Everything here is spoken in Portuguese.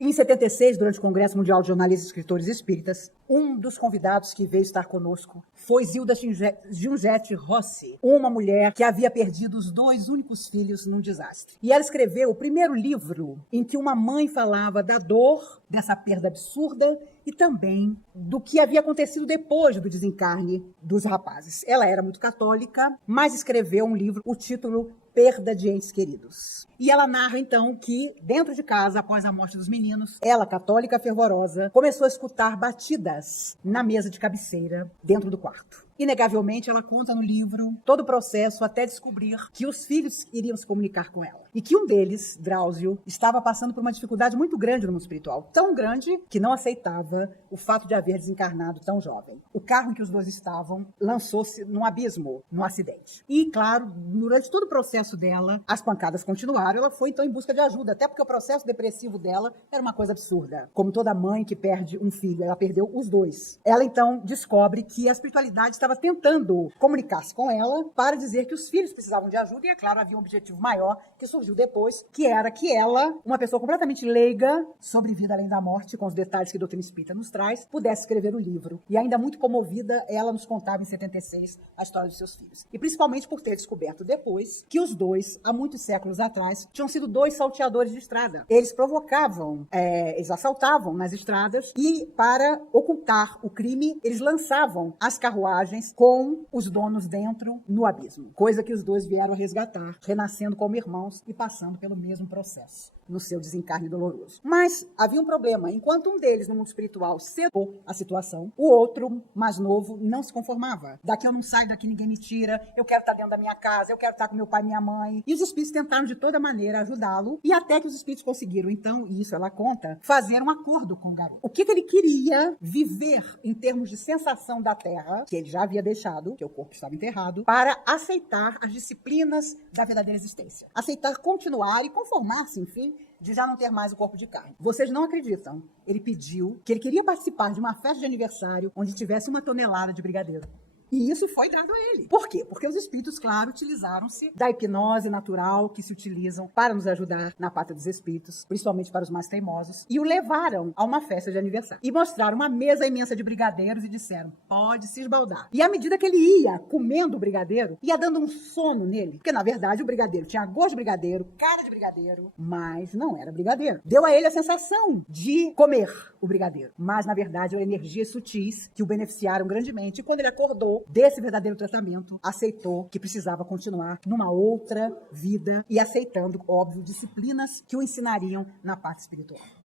Em 76, durante o Congresso Mundial de Jornalistas e Escritores Espíritas, um dos convidados que veio estar conosco foi Zilda Giungete Rossi, uma mulher que havia perdido os 2 únicos filhos num desastre. E ela escreveu o primeiro livro em que uma mãe falava da dor dessa perda absurda e também do que havia acontecido depois do desencarne dos rapazes. Ela era muito católica, mas escreveu um livro, o título Perda de Entes Queridos. E ela narra, então, que dentro de casa, após a morte dos meninos, ela, católica fervorosa, começou a escutar batidas na mesa de cabeceira dentro do quarto. Inegavelmente, ela conta no livro todo o processo até descobrir que os filhos iriam se comunicar com ela. E que um deles, Drauzio, estava passando por uma dificuldade muito grande no mundo espiritual. Tão grande que não aceitava o fato de haver desencarnado tão jovem. O carro em que os dois estavam lançou-se num abismo, num acidente. E, claro, durante todo o processo dela, as pancadas continuaram. Ela foi, então, em busca de ajuda. Até porque o processo depressivo dela era uma coisa absurda. Como toda mãe que perde um filho, ela perdeu os 2. Ela, então, descobre que a espiritualidade estava tentando comunicar-se com ela para dizer que os filhos precisavam de ajuda e, é claro, havia um objetivo maior que surgiu depois, que era que ela, uma pessoa completamente leiga sobre vida além da morte, com os detalhes que a doutrina espírita nos traz, pudesse escrever o livro. E ainda muito comovida, ela nos contava em 76 a história dos seus filhos. E principalmente por ter descoberto depois que os 2, há muitos séculos atrás, tinham sido 2 salteadores de estrada. Eles provocavam, eles assaltavam nas estradas e, para ocultar o crime, eles lançavam as carruagens com os donos dentro no abismo. Coisa que os 2 vieram a resgatar, renascendo como irmãos e passando pelo mesmo processo no seu desencarne doloroso. Mas havia um problema. Enquanto um deles, no mundo espiritual, cedeu a situação, o outro, mais novo, não se conformava. Daqui eu não saio, daqui ninguém me tira, eu quero estar dentro da minha casa, eu quero estar com meu pai e minha mãe. E os espíritos tentaram de toda maneira ajudá-lo, e até que os espíritos conseguiram, então, e isso ela conta, fazer um acordo com o garoto. O que ele queria viver em termos de sensação da Terra, que ele já havia deixado, que o corpo estava enterrado, para aceitar as disciplinas da verdadeira existência. Aceitar continuar e conformar-se, enfim, de já não ter mais o corpo de carne. Vocês não acreditam. Ele pediu que ele queria participar de uma festa de aniversário onde tivesse 1 tonelada de brigadeiro. E isso foi dado a ele. Por quê? Porque os espíritos, claro, utilizaram-se da hipnose natural que se utilizam para nos ajudar na pátria dos espíritos, principalmente para os mais teimosos, e o levaram a uma festa de aniversário. E mostraram uma mesa imensa de brigadeiros e disseram, pode se esbaldar. E à medida que ele ia comendo o brigadeiro, ia dando um sono nele, porque na verdade o brigadeiro tinha gosto de brigadeiro, cara de brigadeiro, mas não era brigadeiro. Deu a ele a sensação de comer o brigadeiro, mas na verdade eram energias sutis que o beneficiaram grandemente. E quando ele acordou desse verdadeiro tratamento, aceitou que precisava continuar numa outra vida e aceitando, óbvio, disciplinas que o ensinariam na parte espiritual.